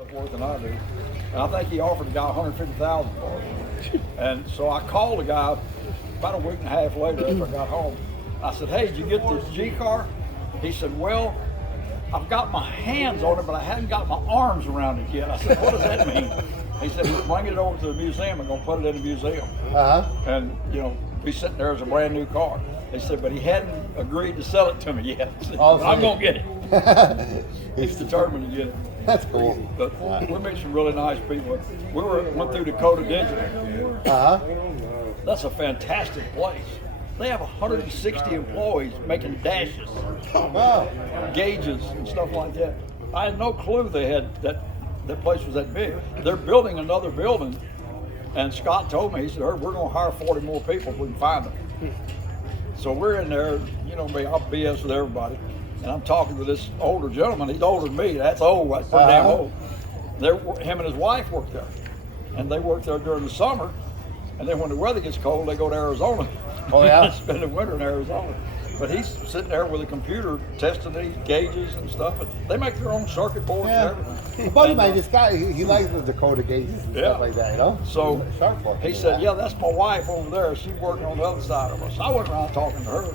Worth than I do. And I think he offered the guy $150,000 for it. And so I called the guy about a week and a half later after I got home. I said, hey, did you get this G car? He said, well, I've got my hands on it, but I haven't got my arms around it yet. I said, what does that mean? He said, he's bringing it over to the museum and going to put it in the museum. And, be sitting there as a brand new car. He said, but he hadn't agreed to sell it to me yet. Said, I'm going to get it. He's determined to get it. That's cool. But we met some really nice people. We went through Dakota Digital. That's a fantastic place. They have 160 employees making dashes, gauges, and stuff like that. I had no clue they had that place was that big. They're building another building, and Scott told me, he said, we're going to hire 40 more people if we can find them. So we're in there, me, I'll BS with everybody. And I'm talking to this older gentleman. He's older than me. That's old. That's pretty damn old. Him and his wife work there. And they work there during the summer. And then when the weather gets cold, they go to Arizona. Oh, yeah? Spend the winter in Arizona. But he's sitting there with a computer testing these gauges and stuff. And they make their own circuit boards and everything. A buddy of mine, this guy, he likes the Dakota gauges and stuff like that, So he said, that's my wife over there. She's working on the other side of us. I went around talking to her.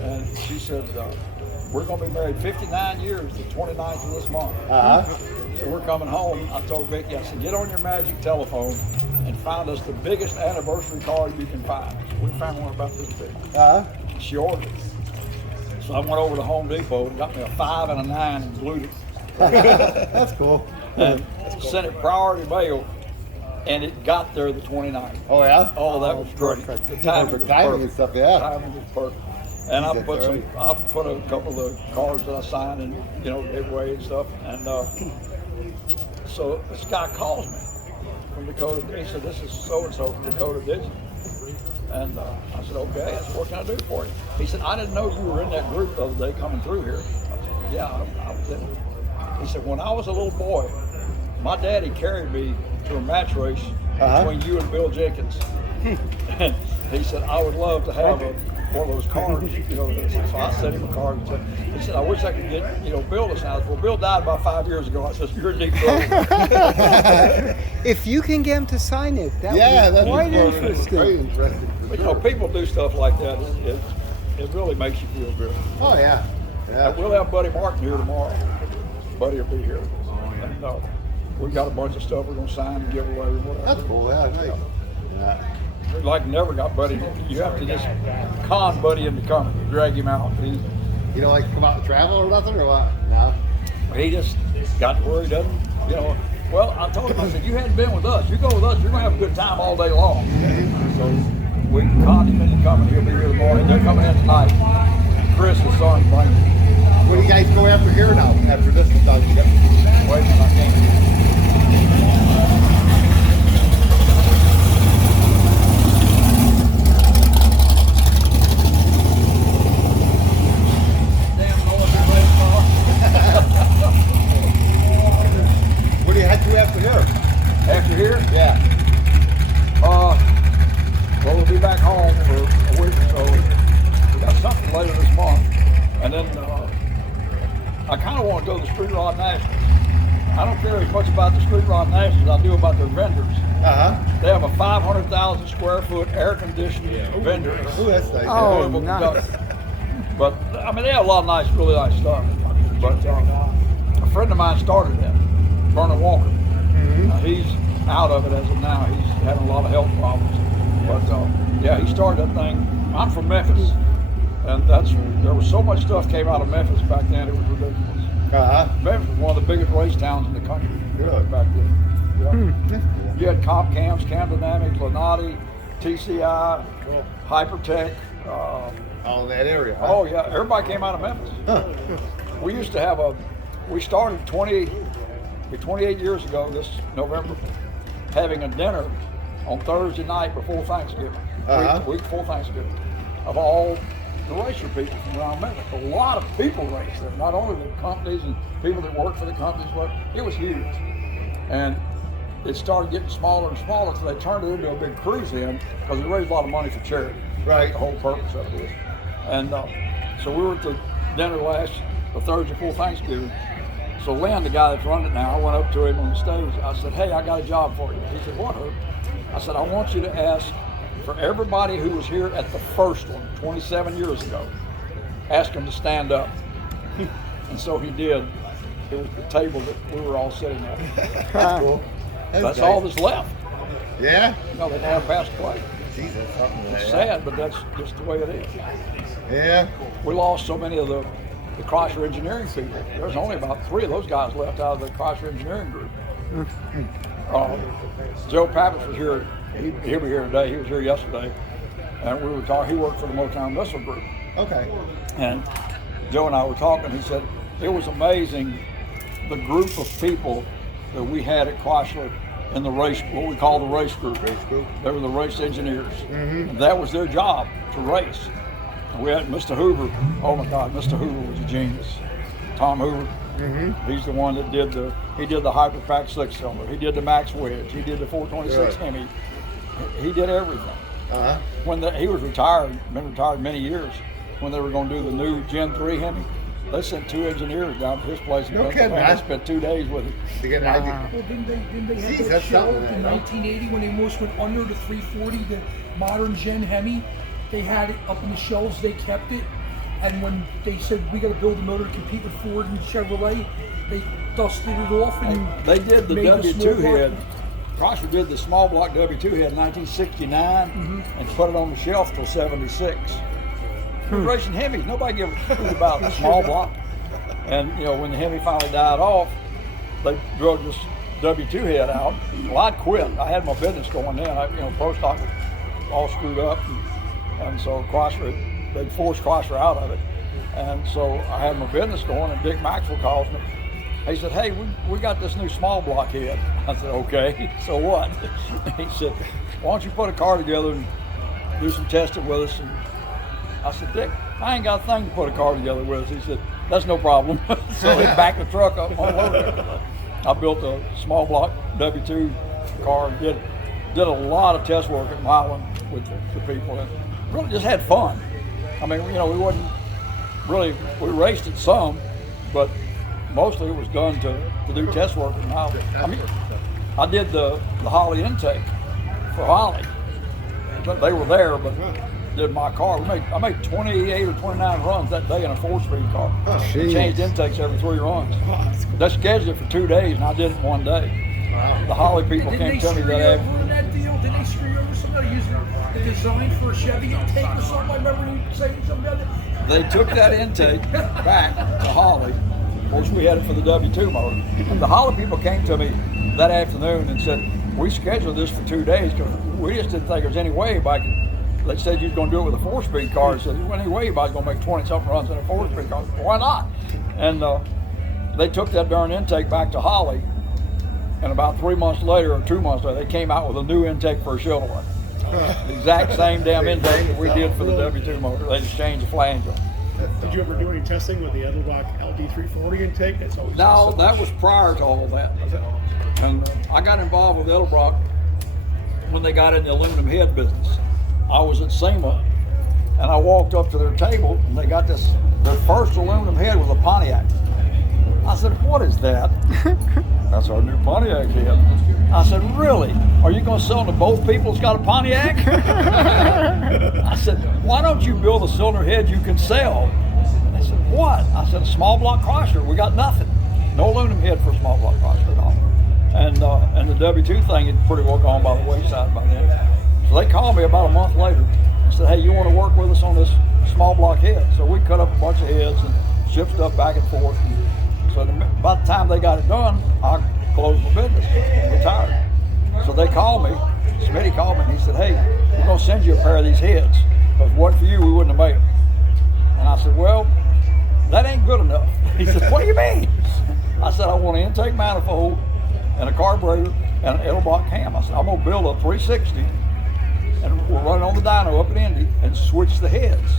And she said, we're going to be married 59 years, the 29th of this month. So we're coming home. I told Vicki, I said, get on your magic telephone and find us the biggest anniversary card you can find. We found one about this big. She ordered it. So I went over to Home Depot and got me a 5 and a 9 and glued it. That's cool. And sent it priority mail, and it got there the 29th. Oh, yeah? Oh, that was great. The timing was perfect. And stuff, yeah. Timing was perfect. And I put a couple of the cards that I signed and gave away and stuff. And so this guy calls me from Dakota. He said, "This is so and so from Dakota Digital." And I said, "Okay." I said, "What can I do for you?" He said, "I didn't know you were in that group the other day coming through here." I said, "Yeah, I was in it." He said, "When I was a little boy, my daddy carried me to a match race between you and Bill Jenkins." And he said, "I would love to have one of those cars, So I sent him a card. He said, "I wish I could get, Bill to sign." Well, Bill died about 5 years ago. I said, "You're a deep brother." If you can get him to sign it, that would be quite interesting. Very interesting. But people do stuff like that. It really makes you feel good. Oh, yeah. We'll have Buddy Martin here tomorrow. Buddy will be here. And we've got a bunch of stuff we're going to sign and give away. Whatever. That's cool. Nice. Yeah. We never got Buddy. You have to just con Buddy into coming, drag him out. You don't like to come out and travel or nothing, or what? No. He just got to where he doesn't, Well, I told him, I said, "You hadn't been with us. You go with us, you're going to have a good time all day long." So we conned him into coming. He'll be here tomorrow. They're coming in tonight. Chris, his son, bringing him. What do you guys go after here now? After this is done? Wait a minute, I can't. What do you head to after here? After here? Yeah. Well, we'll be back home for a week or so. We got something later this month. And then I kind of want to go to the Street Rod Nationals. I don't care as much about the Street Rod Nationals as I do about their vendors. They have a 500,000 square foot air conditioned vendor. Oh, that's nice. Oh, nice. But, they have a lot of really nice stuff. But a friend of mine started that, Vernon Walker. He's out of it as of now. He's having a lot of health problems. But he started that thing. I'm from Memphis, and there was so much stuff came out of Memphis back then. It was ridiculous. Memphis was one of the biggest race towns in the country back then. Yeah. You had Comp Cams, Cam Dynamics, Lenati, TCI, Hypertech. All in that area. Huh? Oh yeah, everybody came out of Memphis. We used to have we started 28 years ago this November, having a dinner on Thursday night before Thanksgiving, week before Thanksgiving, of all the racer people from around Memphis. A lot of people raced there, not only the companies and people that work for the companies, but it was huge. And it started getting smaller and smaller, so they turned it into a big cruise in because it raised a lot of money for charity. Right. The whole purpose of it is. And so we were at the dinner the Thursday before Thanksgiving. So Lynn, the guy that's running it now, I went up to him on the stage. I said, hey, I got a job for you. He said, what, Herb? I said, I want you to ask for everybody who was here at the first one, 27 years ago, ask them to stand up. And so he did. It was the table that we were all sitting at. That's cool. That's all that's left. Yeah? No, they never passed away. Jesus, something like It's that. sad, but that's just the way it is. Yeah. We lost so many of the Chrysler engineering people. There's only about 3 of those guys left out of the Chrysler engineering group. Joe Pappas was here. He'll be here today. He was here yesterday. And we were talking. He worked for the Motown Missile Group. Okay. And Joe and I were talking. He said, it was amazing the group of people that we had at Chrysler in the race, what we call the race group. They were the race engineers. And that was their job, to race. And we had Mr. Hoover. Oh my God, Mr. Hoover was a genius. Tom Hoover. He's the one that did the Hyperpack 6-cylinder. He did the Max Wedge. He did the 426 Hemi. He did everything. When he was retired, been retired many years, when they were going to do the new Gen 3 Hemi, they sent 2 engineers down to his place in Pennsylvania. They spent 2 days with him. To get an idea. Well, didn't they have that show in 1980 when they almost went under the 340, the modern Gen Hemi? They had it up in the shelves, they kept it, and when they said we got to build a motor to compete with Ford and Chevrolet, they dusted it off and they did the made W2 head. Chrysler did the small block W2 head in 1969 and put it on the shelf till 76. We were racing Hemis. Nobody gave a shit about the small block. And when the Hemi finally died off, they drug this W2 head out. Well, I'd quit. I had my business going then. Pro stock was all screwed up, and so Chrysler, they forced Chrysler out of it. And so I had my business going, and Dick Maxwell calls me. He said, hey, we got this new small block head. I said, okay, so what? He said, why don't you put a car together and do some testing with us? And I said, Dick, I ain't got a thing to put a car together with us. He said, that's no problem. So he backed the truck up all over. I built a small block W2 car and did a lot of test work at Milan with the people, and really just had fun. I mean, we wasn't really, we raced it some, but mostly it was done to do test work at Milan. I mean, I did the Holly intake for Holly. They were there, but did my car. I made 28 or 29 runs that day in a 4-speed car. Changed intakes every 3 runs. They scheduled it for 2 days, and I did it 1 day. Wow. The Holly people came to me that afternoon. That deal? Did they screw you over? Somebody using the design for a Chevy intake or something? I remember you saying something about it. They took that intake back to Holly. Of course, we had it for the W2 motor. And the Holly people came to me that afternoon and said, we scheduled this for 2 days because we just didn't think there was any way anybody could. They said you was going to do it with a 4-speed car. I said, there's any way anybody's going to make 20-something runs in a 4-speed car. Why not? And they took that darn intake back to Holly, and about 3 months later or 2 months later, they came out with a new intake for a Chevrolet. The exact same damn intake that we did for the W2 motor. They just changed the flange on it. Did you ever do any testing with the Edelbrock LD340 intake? That's always No, that was prior to all that. And I got involved with Edelbrock when they got in the aluminum head business. I was at SEMA, and I walked up to their table, and they got their first aluminum head was a Pontiac. I said, what is that? That's our new Pontiac head. I said, really? Are you going to sell to both people that's got a Pontiac? I said, why don't you build a cylinder head you can sell? And they said, what? I said, a small block Chrysler. We got nothing. No aluminum head for a small block Chrysler at all. And the W2 thing had pretty well gone by the wayside by then. So they called me about a month later and said, hey, you want to work with us on this small block head? So we cut up a bunch of heads and shipped stuff back and forth. And so by the time they got it done, I closed my business and retired. So they called me, Smitty called me, and he said, hey, we're going to send you a pair of these heads, because if it wasn't for you, we wouldn't have made them. And I said, well, that ain't good enough. He said, what do you mean? I said, I want an intake manifold and a carburetor and an Edelbrock cam. I said, I'm going to build a 360 and we'll run it on the dyno up in Indy and switch the heads.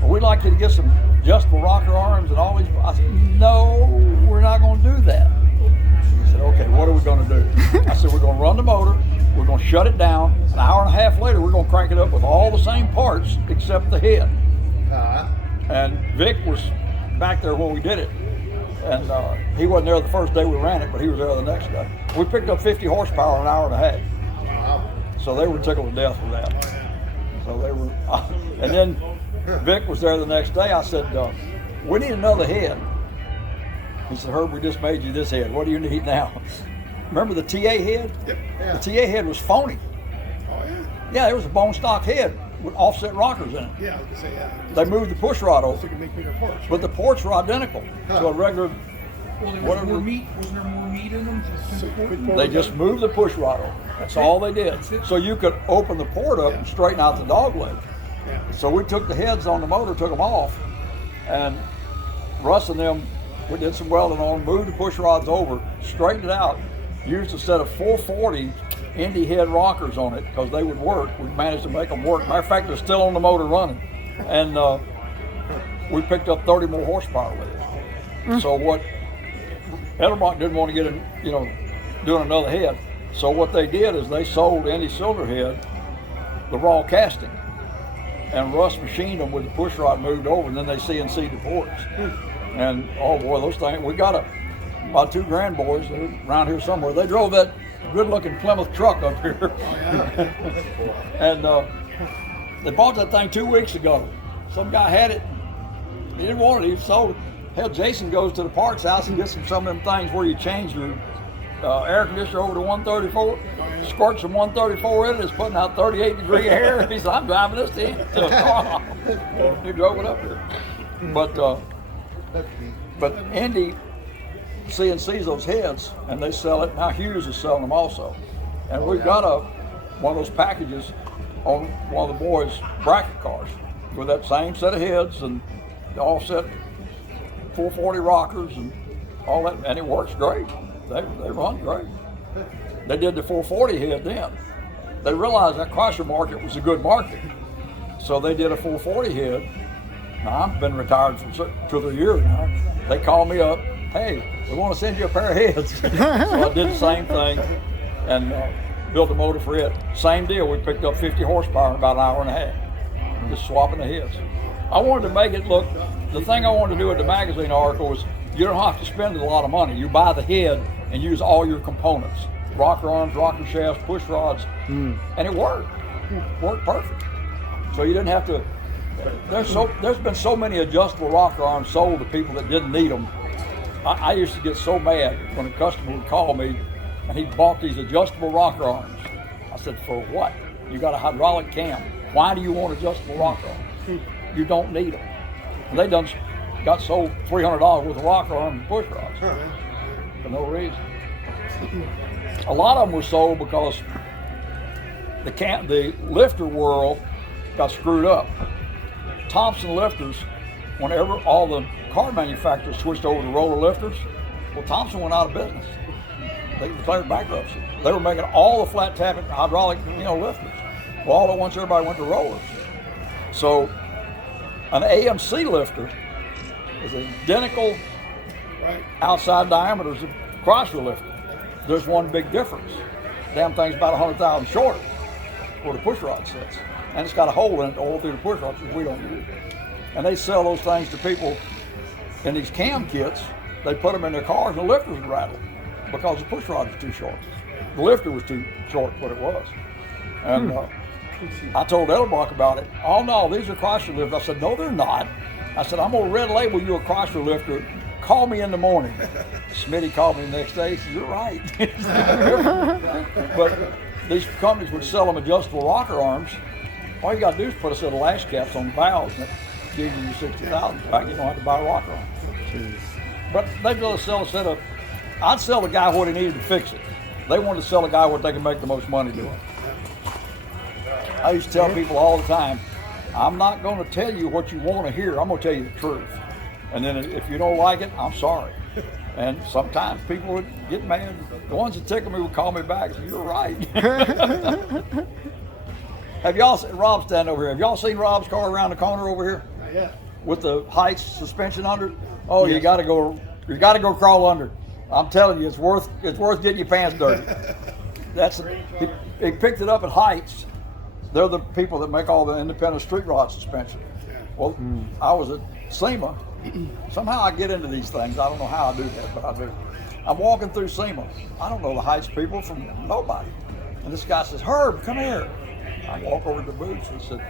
Well, we'd like you to get some adjustable rocker arms and all these. I said, no, we're not going to do that. He said, okay, what are we going to do? I said, we're going to run the motor, we're going to shut it down. An hour and a half later, we're going to crank it up with all the same parts except the head. And Vic was back there when we did it. And he wasn't there the first day we ran it, but he was there the next day. We picked up 50 horsepower in an hour and a half. So they were tickled to death with that. So they were, and then Vic was there the next day. I said, we need another head. He said, Herb, we just made you this head. What do you need now? Remember the TA head? Yep. Yeah. The TA head was phony. Oh yeah. Yeah, it was a bone stock head with offset rockers in it. Yeah, I was gonna say yeah. They moved the push rod So over, you can make bigger parts. but the ports were identical to a regular. Well, there was Whatever. more meat. Wasn't there more meat in them? So you put They just moved the push rod over. That's all they did. That's it. So you could open the port up and straighten out the dog leg. Yeah. So we took the heads on the motor, took them off, and Russ and them, we did some welding on them, moved the push rods over, straightened it out, used a set of 440 Indy head rockers on it because they would work. We managed to make them work. Matter of fact, they're still on the motor running. And we picked up 30 more horsepower with it. So what Edelbrock didn't want to get in, doing another head. So what they did is they sold Indy cylinder head, the raw casting. And Russ machined them with the push rod moved over, and then they CNC'd the ports. And oh boy, those things, we got about 2 grand boys around here somewhere. They drove that good-looking Plymouth truck up here. And they bought that thing 2 weeks ago. Some guy had it. He didn't want it. He sold it. Hell, Jason goes to the parts house and gets some of them things where you change your air conditioner over to 134, squirt some 134 in it, it's putting out 38-degree air. He said, I'm driving this thing to a car. He drove it up here. But Indy CNCs those heads, and they sell it. Now Hughes is selling them also. And we've got one of those packages on one of the boys' bracket cars with that same set of heads and the offset 440 rockers and all that, and it works great. They run great. They did the 440 head then. They realized that Chrysler market was a good market, so they did a 440 head. Now I've been retired for 2 or 3 years now. They called me up, hey, we want to send you a pair of heads. So I did the same thing and built a motor for it. Same deal. We picked up 50 horsepower in about an hour and a half, just swapping the heads. I wanted to make it look. The thing I wanted to do at the magazine article was you don't have to spend a lot of money. You buy the head and use all your components. Rocker arms, rocker shafts, push rods, and it worked. Worked perfect. So you didn't have to, there's been so many adjustable rocker arms sold to people that didn't need them. I used to get so mad when a customer would call me and he bought these adjustable rocker arms. I said, for what? You got a hydraulic cam. Why do you want adjustable rocker arms? You don't need them. And they got sold $300 worth of rocker arms and push rods for no reason. A lot of them were sold because the lifter world got screwed up. Thompson lifters, whenever all the car manufacturers switched over to roller lifters, well, Thompson went out of business. They declared bankruptcy. They were making all the flat tapping hydraulic, lifters. Well, all at once everybody went to rollers. So an AMC lifter is identical outside diameters of Chrysler lifter. There's one big difference. Damn thing's about 100,000 short where the push rod sits. And it's got a hole in it to oil through the push rods, which we don't use. And they sell those things to people in these cam kits. They put them in their cars and the lifters would rattle because the push rod was too short. The lifter was too short, what it was. And I told Edelbrock about it. Oh no, these are Chrysler lifters. I said, no, they're not. I said, I'm gonna red label you a Chrysler lifter. Call me in the morning. Smitty called me the next day. He said, you're right. But these companies would sell them adjustable rocker arms. All you got to do is put a set of lash caps on the valves, and it gives you 60,000. In fact, you don't have to buy a rocker arm. But they'd rather sell a set of. I'd sell the guy what he needed to fix it. They wanted to sell the guy what they can make the most money doing. I used to tell people all the time, I'm not going to tell you what you want to hear. I'm going to tell you the truth. And then if you don't like it, I'm sorry. And sometimes people would get mad. The ones that tickle me would call me back and say, you're right. Have y'all seen Rob stand over here? Have y'all seen Rob's car around the corner over here? Yeah. With the Heights suspension under it? Oh, yes. You gotta go crawl under. I'm telling you, it's worth getting your pants dirty. He picked it up at Heights. They're the people that make all the independent street rod suspension. Well, I was at SEMA somehow I get into these things. I don't know how I do that, but I do. I'm walking through SEMA. I don't know the Heights people from nobody. And this guy says, Herb, come here. I walk over to the booth. He said,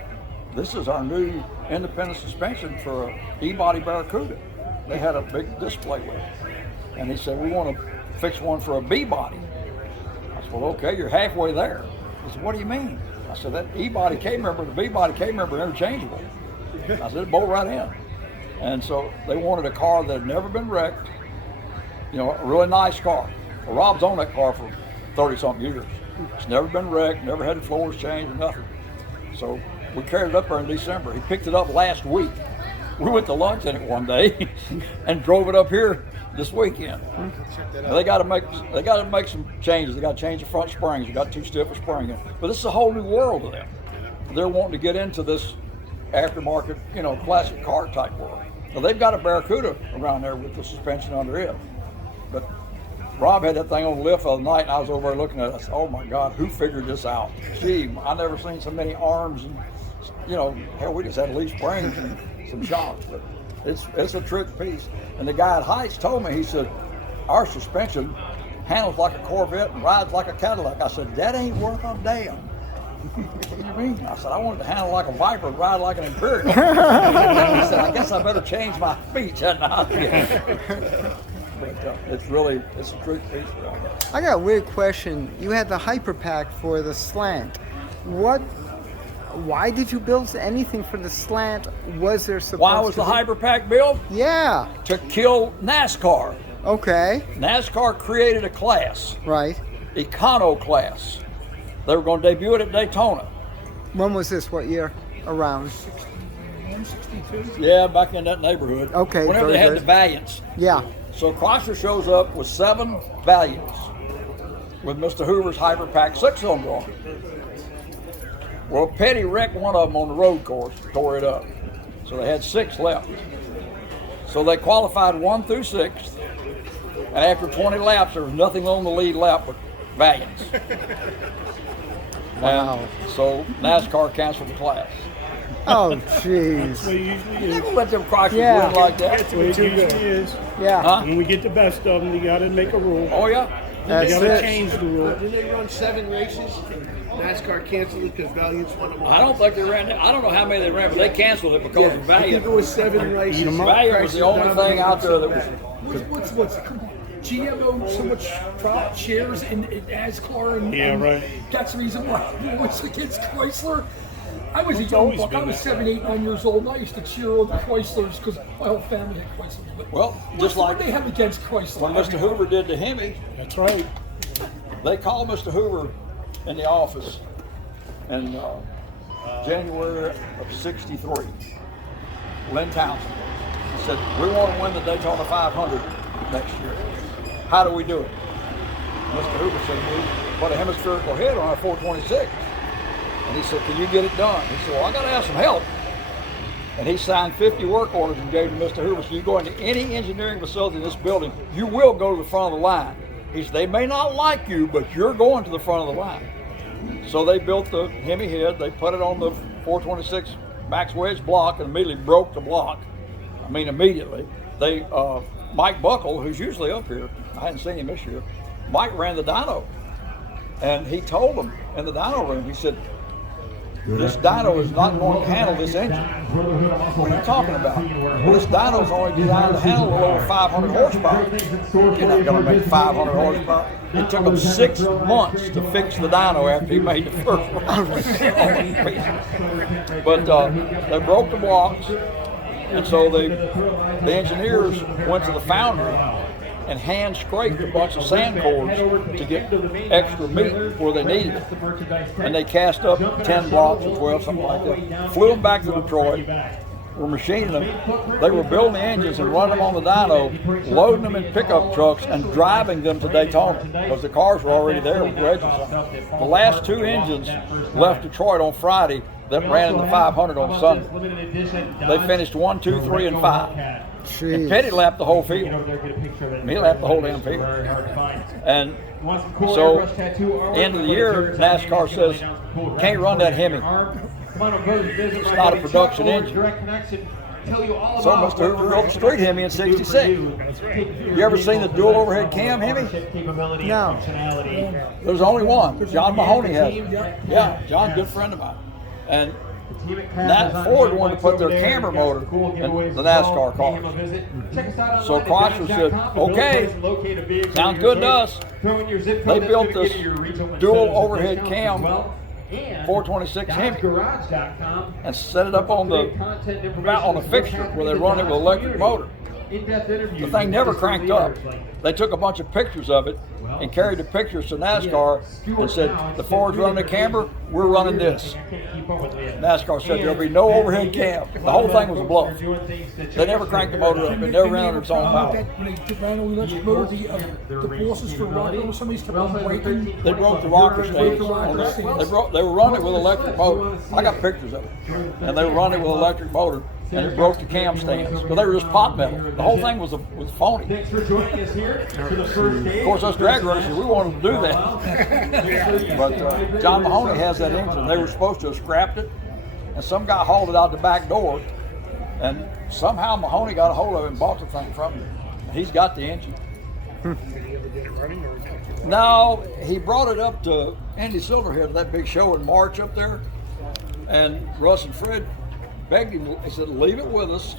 this is our new independent suspension for a E-body Barracuda. They had a big display with it. And he said, we want to fix one for a B-body. I said, well, okay, you're halfway there. He said, what do you mean? I said, that E-body K-member, the B-body K-member are interchangeable. I said, bolt right in. And so they wanted a car that had never been wrecked, you know, a really nice car. Well, Rob's owned that car for 30-something years. It's never been wrecked, never had the floors changed or nothing. So we carried it up there in December. He picked it up last week. We went to lunch in it one day and drove it up here this weekend. Now they got to make some changes. They got to change the front springs. They got too stiff a spring in. But this is a whole new world to them. They're wanting to get into this aftermarket, you know, classic car type world. So they've got a Barracuda around there with the suspension under it. But Rob had that thing on the lift the other night, and I was over there looking at it. I said, oh my God, who figured this out? Gee, I never seen so many arms, and you know, hell, we just had leaf springs and some shocks. But it's a trick piece. And the guy at Heights told me, he said, our suspension handles like a Corvette and rides like a Cadillac. I said, that ain't worth a damn. What do you mean? I said, I want it to handle like a Viper and ride like an Imperial. He said, I guess I better change my speech. But it's a trick piece. I got a weird question. You had the Hyperpack for the slant. Why did you build anything for the slant? Was there supposed Why was the Hyperpack built? Yeah. To kill NASCAR. Okay. NASCAR created a class. Right. Econo class. They were going to debut it at Daytona. When was this? What year? Around? 62. Yeah, back in that neighborhood. Okay, Whenever very they had good. the Valiants. Yeah. So Chrysler shows up with 7 Valiants with Mr. Hoover's Hyperpack 6-cylinder on it. Well, Petty wrecked one of them on the road course, tore it up. So they had 6 left. So they qualified 1 through 6th. And after 20 laps, there was nothing on the lead lap but Valiants. Wow. And so NASCAR canceled the class. Oh, That's jeez. what it usually You is. never let them Chrysler Yeah. win like that. That's what it usually is. Yeah. Huh? When we get the best of them, you got to make a rule. Oh, yeah. You That's got to it. change the rule. Didn't they run 7 races? NASCAR canceled it because Valiants won them all. I don't think they ran. I don't know how many they ran, but they canceled it because of I think Valiant. it was 7 races. Valiant was the only thing out there that was. What's come on. GMO so much drop shares in NASCAR and Yeah, right. That's the reason why I was against Chrysler. I was a young always buck. been I was that 7, 8, 9 years old, and I used to cheer on the Chryslers because my whole family had Chryslers. But Well, what's just what like they have against Chrysler? when Mr. Hoover did to Hemi, That's right. they called Mr. Hoover in the office in January of '63. Lynn Townsend. He said, we want to win the Daytona 500 next year. How do we do it? Mr. Hoover said, we put a hemispherical head on our 426. And he said, can you get it done? He said, well, I got to have some help. And he signed 50 work orders and gave to Mr. Hoover. So you go into any engineering facility in this building, you will go to the front of the line. He said, they may not like you, but you're going to the front of the line. So they built the Hemi head. They put it on the 426 max wedge block and immediately broke the block. I mean, immediately. They, Mike Buckle, who's usually up here, I hadn't seen him this year, Mike ran the dyno. And he told them in the dyno room, he said, this dyno is not going to handle this engine. What are you talking about? Well, this dyno is only designed to handle a little over 500 horsepower. You're not going to make 500 horsepower. It took him 6 months to fix the dyno after he made the first one. But they broke the blocks, and so the engineers went to the foundry and hand scraped a bunch of sand cores to get extra meat where they needed it. And they cast up 10 blocks or 12, something like that. Flew them back to Detroit. Were machining them. They were building the engines and running them on the dyno, loading them in pickup trucks and driving them to Daytona because the cars were already there with wedges on them. The last 2 engines left Detroit on Friday that ran in the 500 on Sunday. They finished 1, 2, 3, and 5. And Petty lapped the whole field. He lapped the whole damn field. And so, end of the year, NASCAR says, can't run that Hemi. It's not a production engine. So Mr. Hoover built the street Hemi in '66. You ever seen the dual overhead cam Hemi? No. There's only one. John Mahoney has it. Yeah, John's a good friend of mine. And that Ford wanted to put their camera motor in the NASCAR car. So Chrysler said, okay, sounds good to us. They built this dual overhead cam 426 Hemi and set it up on the fixture where they run it with electric motor. The thing never cranked up. They took a bunch of pictures of it and carried the pictures to NASCAR and said, the Ford's running the camera, we're running this. NASCAR said there'll be no overhead cam. The whole thing was a bluff. They never cranked the motor up. It never ran under its own power. When they ran on the electric motor, the bosses for rocker, somebody's kept on breaking. They broke the rocker stands. They were running it with electric motor. I got pictures of it. And they were running it with electric motor. And it broke the cam stands because they were just pot metal. The whole thing was phony. Thanks for joining us here for the first day. Of course, us drag racers, we wanted to do that. But John Mahoney has that engine. They were supposed to have scrapped it, and some guy hauled it out the back door, and somehow Mahoney got a hold of it and bought the thing from him. He's got the engine. Did he ever get it running? Or No, he brought it up to Andy Silverhead at that big show in March up there, and Russ and Fred begged him. He said, leave it with us.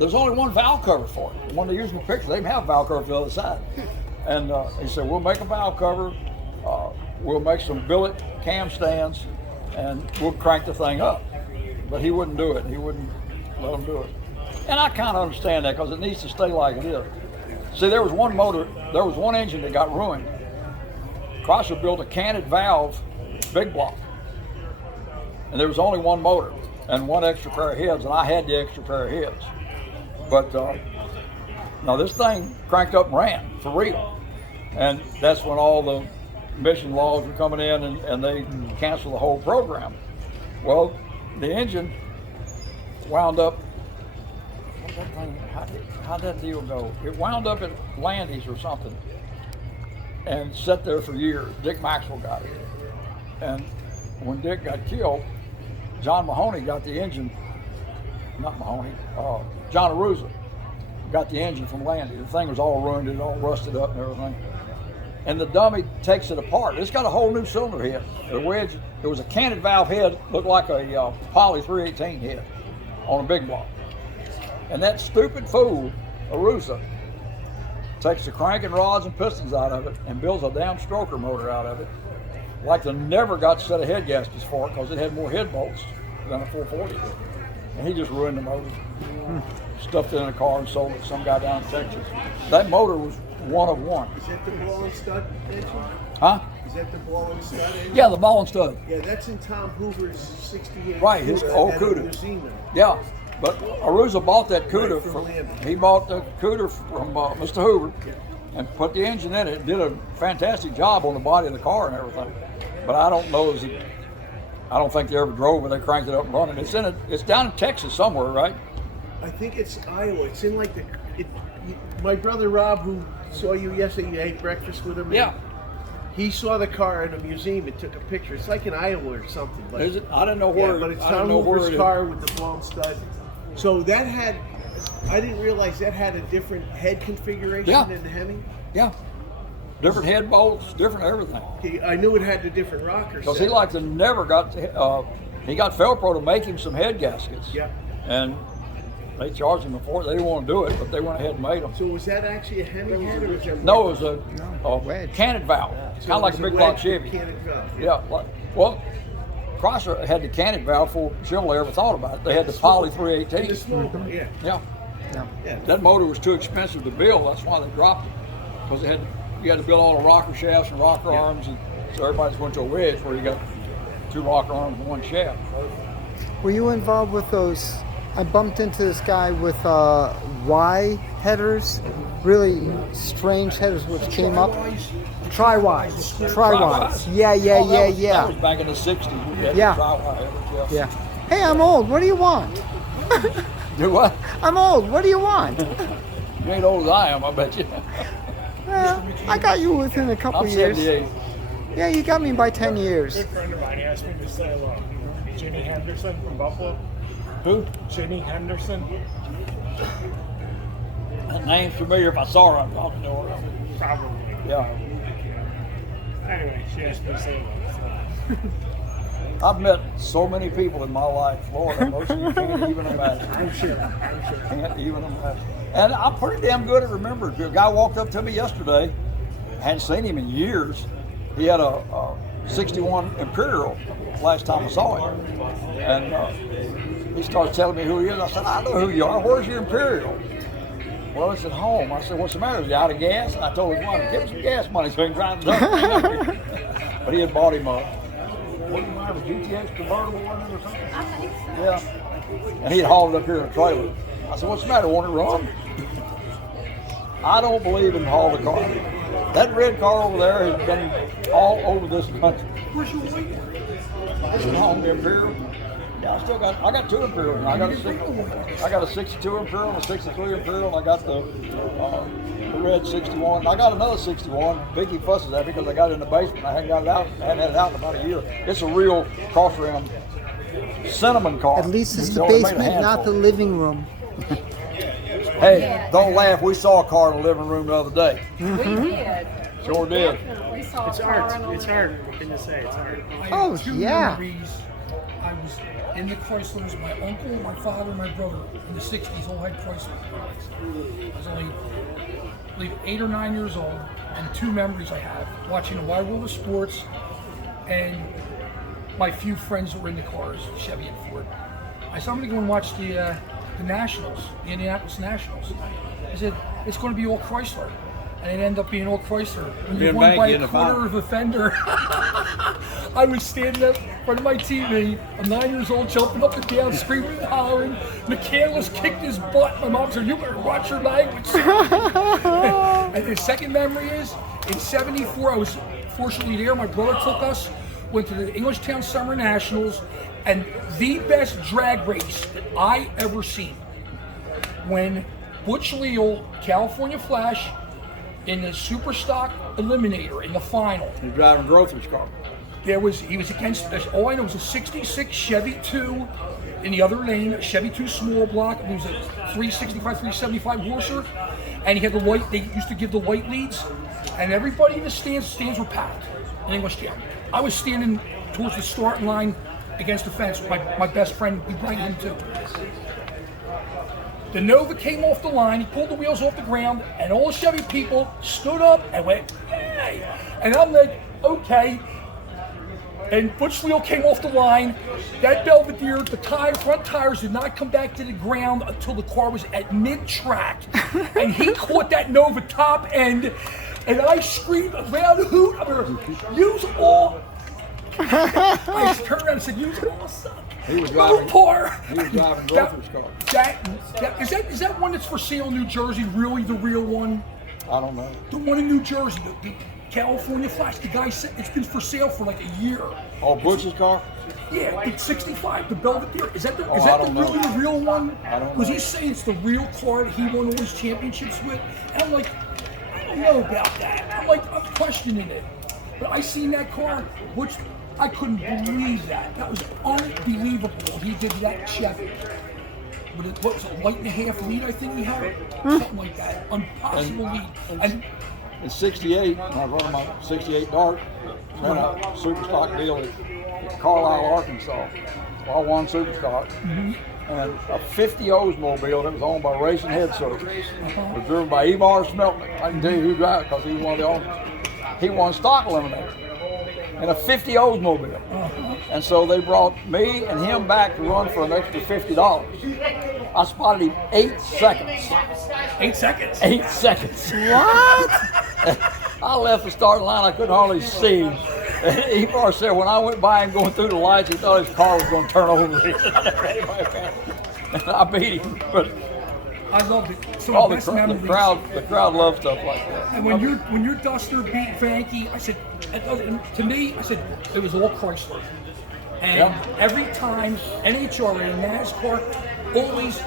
There's only one valve cover for it. When they use the picture, they didn't have a valve cover for the other side. And he said, we'll make a valve cover, we'll make some billet cam stands, and we'll crank the thing up. But he wouldn't do it. He wouldn't let them do it. And I kind of understand that because it needs to stay like it is. See, there was one engine that got ruined. Chrysler built a canted valve big block. And there was only one motor and one extra pair of heads, and I had the extra pair of heads. But no, this thing cranked up and ran for real. And that's when all the emission laws were coming in and they canceled the whole program. Well, the engine wound up, how'd that deal go? It wound up at Landy's or something and sat there for years. Dick Maxwell got it. And when Dick got killed, John Mahoney got the engine, not Mahoney, John Aruza got the engine from Landy. The thing was all ruined, it all rusted up and everything. And the dummy takes it apart. It's got a whole new cylinder head. The wedge, it was a canted valve head, looked like a Poly 318 head on a big block. And that stupid fool, Aruza, takes the cranking rods and pistons out of it and builds a damn stroker motor out of it. Like they never got a set of head gaskets for it because it had more head bolts than a 440 did. And he just ruined the motor. Stuffed it in a car and sold it to some guy down in Texas. That motor was one of one. Is that the ball and stud engine? Huh? Is that the ball and stud engine? Yeah, the ball and stud. Yeah, that's in Tom Hoover's 68. Right, his old Cuda. Yeah, but Aruza bought that Cuda he bought the Cuda from Mr. Hoover and put the engine in it. Did a fantastic job on the body of the car and everything. But I don't know, I don't think they ever drove it. They cranked it up and running. It's down in Texas somewhere, right? I think it's Iowa. It's in like my brother Rob, who saw you yesterday, you ate breakfast with him. Yeah. He saw the car in a museum and took a picture. It's like in Iowa or something. But, is it? I didn't know where. Yeah, but it's I Tom didn't know where Hoover's car with the blown stud. So that had, I didn't realize that had a different head configuration than the Hemi. Yeah. Different head bolts, different everything. I knew it had the different rockers. Because he like to never got, he got Felpro to make him some head gaskets. Yeah. And they charged him for it. They didn't want to do it, but they went ahead and made them. So was that actually a Hemi head or was it? No, it was a canted valve. It's kind of like a big block Chevy. Canted valve. Yeah. Well, Chrysler had the canted valve before Chevrolet ever thought about it. They had the Poly 318. The small one, yeah. Yeah. That motor was too expensive to build. That's why they dropped it. Because you had to build all the rocker shafts and rocker arms, and so everybody's going to a wedge where you got two rocker arms and one shaft. Were you involved with those? I bumped into this guy with Y headers, really strange headers which came up. Tri-Ys. Yeah. That was back in the 60s. We had Yeah. Tri-Y headers, Yeah. Hey, I'm old. What do you want? Do what? I'm old. What do you want? You ain't old as I am, I bet you. I got you within a couple I'm years. 78. Yeah, you got me by 10 years. a good friend of mine asked me to sell Jimmy Henderson from Buffalo. Who? Jenny Henderson. That name's familiar. If I saw her, I'd probably know her. Probably. Yeah. Anyway, she asked me to say that. I've met so many people in my life, Lord, emotion you can't even imagine. I'm sure. Can't even imagine. And I'm pretty damn good at remembering. A guy walked up to me yesterday. Hadn't seen him in years. He had a 61 Imperial last time I saw him. And he started telling me who he is. I said, I know who you are. Where's your Imperial? Well, it's at home. I said, what's the matter? Is he out of gas? And I told his wife, give him some gas money so he can drive it up. But he had bought him a, what do you mind, a GTX convertible one or something? I think so. Yeah. And he had hauled it up here in a trailer. I said, what's the matter? Want it run? I don't believe in hauling a car. That red car over there has been all over this country. Where's your white one? This is home, the Imperial. Yeah, I got two Imperials. I got a 62 Imperial, a 63 Imperial, and I got the red 61. I got another 61. Vicky fusses at me because I got it in the basement. I hadn't got it out. I hadn't had it out in about a year. It's a real cross-rim cinnamon car. At least it's You the know, they made a basement, not the handful. living room. Hey, don't laugh. We saw a car in the living room the other day. We did. Sure did. Definitely saw It's a car art. in the It's living art. What can you say? It's art. I have Oh, two yeah. memories. I was in the Chryslers. My uncle, my father, and my brother in the 60s all had Chrysler products. I was only, I believe, 8 or 9 years old, and two memories I have watching the Wide World of Sports and my few friends that were in the cars, Chevy and Ford. I said, I'm going to go and watch the Nationals, the Indianapolis Nationals. I said, it's going to be all Chrysler. And it ended up being all Chrysler. When you Being won by Banky in a the quarter final. of a fender, I was standing up in front of my TV. I'm 9 years old, jumping up and down, screaming and hollering. McCandless kicked his butt. My mom said, you better watch your language. And the second memory is, in '74, I was fortunately there. My brother took us, went to the Englishtown Summer Nationals, and the best drag race that I ever seen. When Butch Leal, California Flash, in the Super Stock Eliminator in the final, He's driving Grother's car. he was against, all I know was a 66 Chevy 2 in the other lane, a Chevy 2 small block. It was a 365, 375 horser, and he had the white, they used to give the white leads, and everybody in the stands were packed in Englishtown. I was standing towards the starting line against the fence with my best friend, we brought him too. The Nova came off the line, he pulled the wheels off the ground, and all the Chevy people stood up and went, hey! And I'm like, okay. And Butch Leal came off the line. That Belvedere, the front tires did not come back to the ground until the car was at mid-track. And he caught that Nova top end, and I screamed a loud hoot. I mean, use all. I turned around and said, use all suck. He was driving That- Grother's car. Is that one that's for sale in New Jersey really the real one? I don't know. The one in New Jersey, the California Flash. The guy said it's been for sale for like a year. Oh, Butch's car? Yeah, it's 65, the Belvedere. Is that the, Oh, is I that the don't know. really the real one? I don't Was know. he saying it's the real car that he won all these championships with? And I'm like, I don't know about that. I'm questioning it. But I seen that car, which I couldn't believe that. That was unbelievable. He did that Chevy. What was it, light and a half lead, I think he had? Something like that. Impossible lead. And In '68, when I was running my '68 Dart, ran a super stock deal at Carlisle, Arkansas. Well, I won super stock. And a 50 Oldsmobile that was owned by Racing Head Service was driven by Ivar Smeltman. I can tell you who drives it because he was one of the owners. He won stock eliminator in a 50 Oldsmobile. And so they brought me and him back to run for an extra $50. I spotted him 8 seconds. 8 seconds. 8 seconds. What? I left the starting line. I couldn't hardly see. And Ivar said when I went by him going through the lights, he thought his car was going to turn over. And I beat him. But I loved it. So all the the, best memories. the crowd loves stuff like that. And when your Duster beat Vanke, I said, to me, I said it was all Chrysler. And every time NHRA and NASCAR, always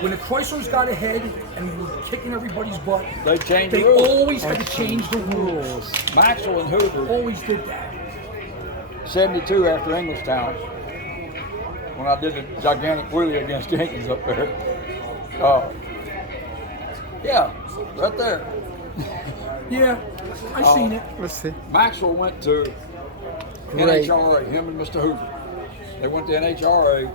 when the Chryslers got ahead and were kicking everybody's butt, They changed they the rules. always had to change the rules. Maxwell and Hoover, Always did that. 72 after Englishtown. when I did the gigantic wheelie against Jenkins up there. Yeah, right there. Yeah, I seen it. Let's see. Maxwell went to Great. NHRA, him and Mr. Hoover. They went to NHRA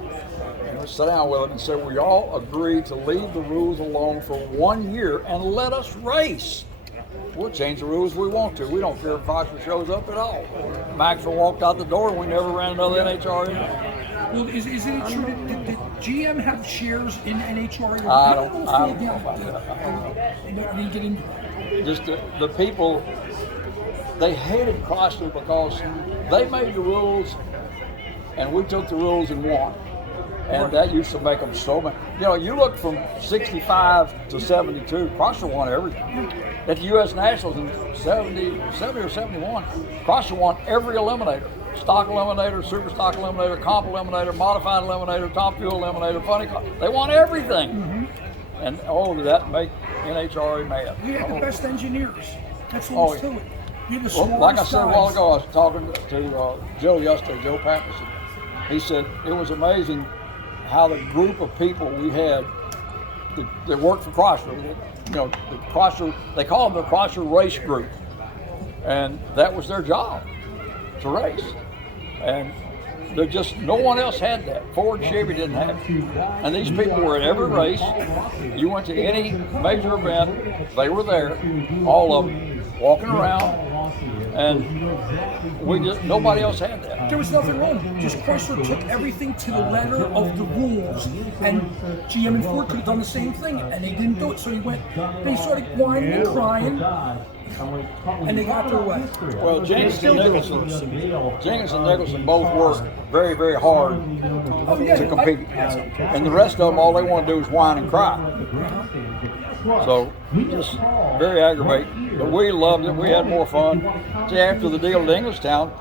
and we sat down with them and said, we all agreed to leave the rules alone for 1 year and let us race. We'll change the rules we want to. We don't care if Chrysler shows up at all. Maxwell walked out the door and we never ran another NHRA. Well, is it true that did GM have shares in NHRA? I don't know about that. I didn't get into that. Just the people, they hated Chrysler because they made the rules and we took the rules and won. And that used to make them so mad. You know, you look from 65 to 72, Chrysler won everything. At the U.S. Nationals in 70 or 71, Chrysler won every eliminator. Stock eliminator, super stock eliminator, comp eliminator, modified eliminator, top fuel eliminator, funny car. They won everything. And all of that make NHRA mad. We had the best engineers. That's what was to it. You had the Well, like I smartest said a while guys. ago, I was talking to Joe yesterday, Joe Patterson. He said it was amazing how the group of people we had that worked for Chrysler, you know, the Chrysler, they call them the Chrysler race group. And that was their job, to race. And there just, no one else had that. Ford and Chevy didn't have it. And these people were at every race. You went to any major event, they were there, all of them, walking around. And we just, nobody else had that. There was nothing wrong. Just Chrysler took everything to the letter of the rules, and GM and Ford could have done the same thing, and they didn't do it. So they started whining and crying, and they got their way. Well, Jenkins and Nicholson both worked very, very hard to compete. And the rest of them, all they want to do is whine and cry. So, just very aggravating. But we loved it. We had more fun. See, after the deal at Englishtown,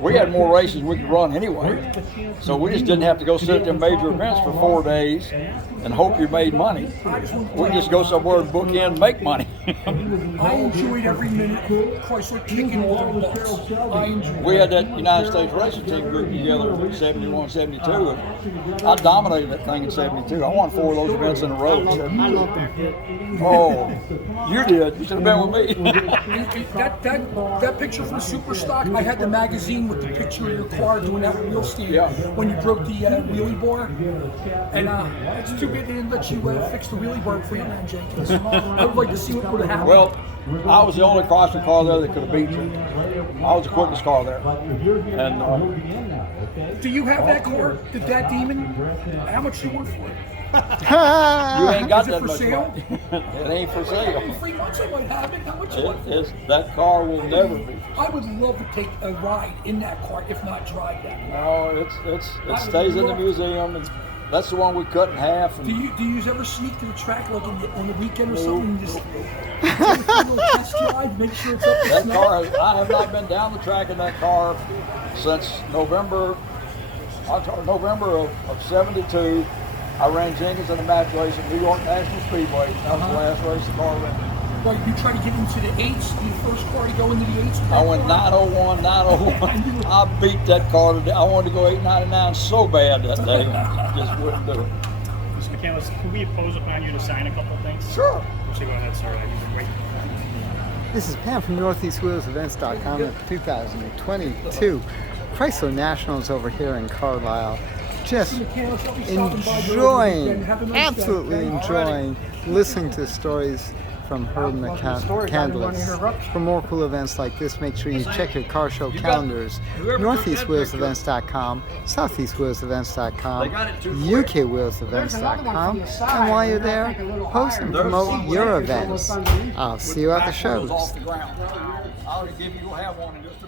we had more races we could run anyway. So we just didn't have to go sit at them major events for 4 days and hope you made money. We just go somewhere and book in and make money. I enjoyed every minute Chrysler kicking all their butts. I enjoyed We had that United States racing team group together in 71, 72, and I dominated that thing in 72. I won 4 of those events in a row. Oh, you did. You should have been with me. That picture from Superstock, I had the magazine with the picture of your car doing that wheelstand when you broke the wheelie bar. And it's too bad they didn't let you fix the wheelie bar for you, man, Jenkins. I would like to see what would have happened. Well, I was the only Chrysler car there that could have beat you. I was the quickest car there. And do you have that car, that demon? How much do you want for it? you ain't got Is it that for much sale? money. It ain't for sale. In 3 months I might have it. How much you want for it? That car will never be. I would love to take a ride in that car, if not drive that. No, it stays in the museum. And that's the one we cut in half. And Do you ever sneak to the track like on the weekend or something and just take a little test drive, make sure it's up to that snuff? car, I have not been down the track in that car since November of 72. I ran Jenkins in the match race at New York National Speedway. That was the last race the car ran. Right, you try to get into the 8s, the first car to go into the 8s? I went 901, 901. I beat that car today. I wanted to go 899 so bad that day. Just wouldn't do it. Mr. McCandless, can we impose upon you to sign a couple things? Sure. So go ahead, sir. You've been waiting. This is Pam from NortheastWheelsEvents.com at 2022 Chrysler Nationals over here in Carlisle. Just enjoying, absolutely enjoying listening to stories from Herb McCandless. For more cool events like this, make sure you check your car show calendars. NortheastWheelsEvents.com, SoutheastWheelsEvents.com, UKWheelsEvents.com, and while you're there, host and promote your events. I'll see you at the shows. I'll give you, you'll have one in just a